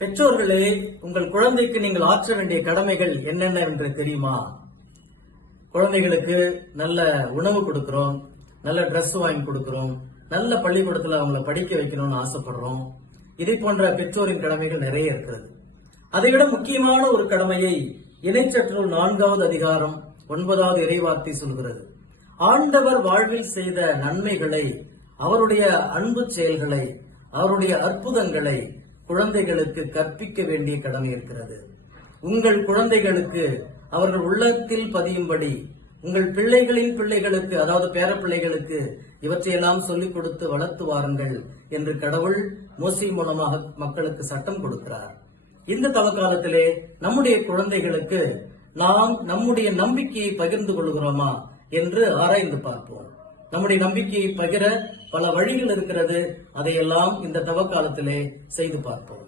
பெற்றோர்களே, உங்கள் குழந்தைக்கு நீங்கள் ஆற்ற வேண்டிய கடமைகள் என்னென்ன என்று தெரியுமா? குழந்தைகளுக்கு நல்ல உணவு கொடுக்கிறோம், நல்ல Dress வாங்கி கொடுக்கிறோம், நல்ல பள்ளிக்கூடத்துல அவங்களை படிக்க வைக்கணும்னு ஆசைப்படுறோம். இதை போன்ற பெற்றோரின் கடமைகள் நிறைய இருக்கிறது. அதைவிட முக்கியமான ஒரு கடமையை இணைச்சற்றுள் 4வது அதிகாரம் 9வது இறைவார்த்தை சொல்கிறது. ஆண்டவர் வாழ்வில் செய்த நன்மைகளை, அவருடைய அன்பு செயல்களை, அவருடைய அற்புதங்களை குழந்தைகளுக்கு கற்பிக்க வேண்டிய கடமை இருக்கிறது. உங்கள் குழந்தைகளுக்கு அவர்கள் உள்ளத்தில் பதியும்படி, உங்கள் பிள்ளைகளின் பிள்ளைகளுக்கு, அதாவது பேரப்பிள்ளைகளுக்கு இவற்றையெல்லாம் சொல்லிக் கொடுத்து வளர்த்து வாருங்கள் என்று கடவுள் மோசே மூலமாக மக்களுக்கு சட்டம் கொடுக்கிறார். இந்த தவக்காலத்திலே நம்முடைய குழந்தைகளுக்கு நாம் நம்முடைய நம்பிக்கையை பகிர்ந்து கொள்கிறோமா என்று ஆராய்ந்து பார்ப்போம். நம்முடைய நம்பிக்கையை பகிர பல வழிகள் இருக்கிறது. அதையெல்லாம் இந்த தவக்காலத்திலே செய்து பார்ப்போம்.